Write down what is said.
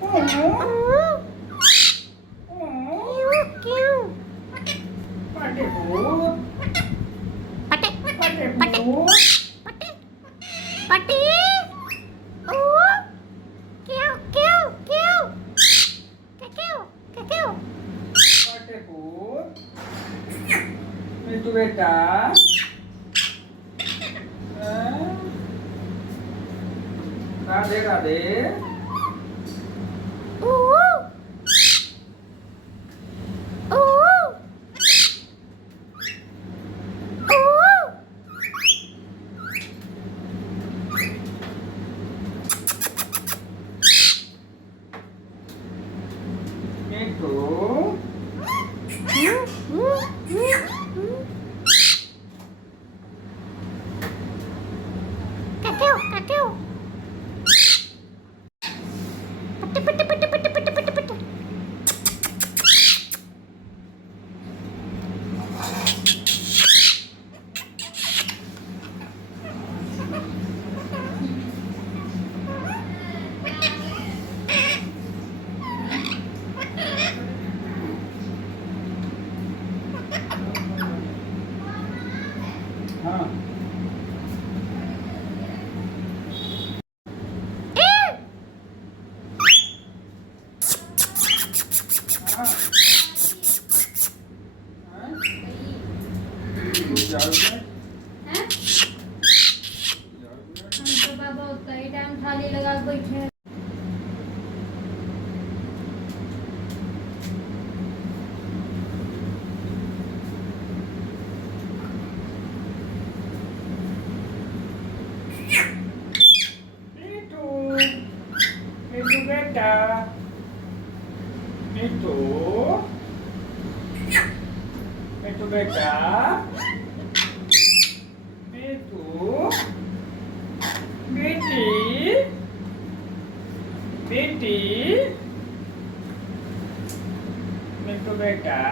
Parrot Bolne. Parrot Bolne. Pati. Kêu kêu kêu. Kêu kêu. Parrot Bolne. Itu beta. Radhe Radhe itu Kêu. Pati. हाँ हाँ जाओ तो बाबा उतना ही time थाली लगा के बैठे itu beta itu beta itu Beti itu beta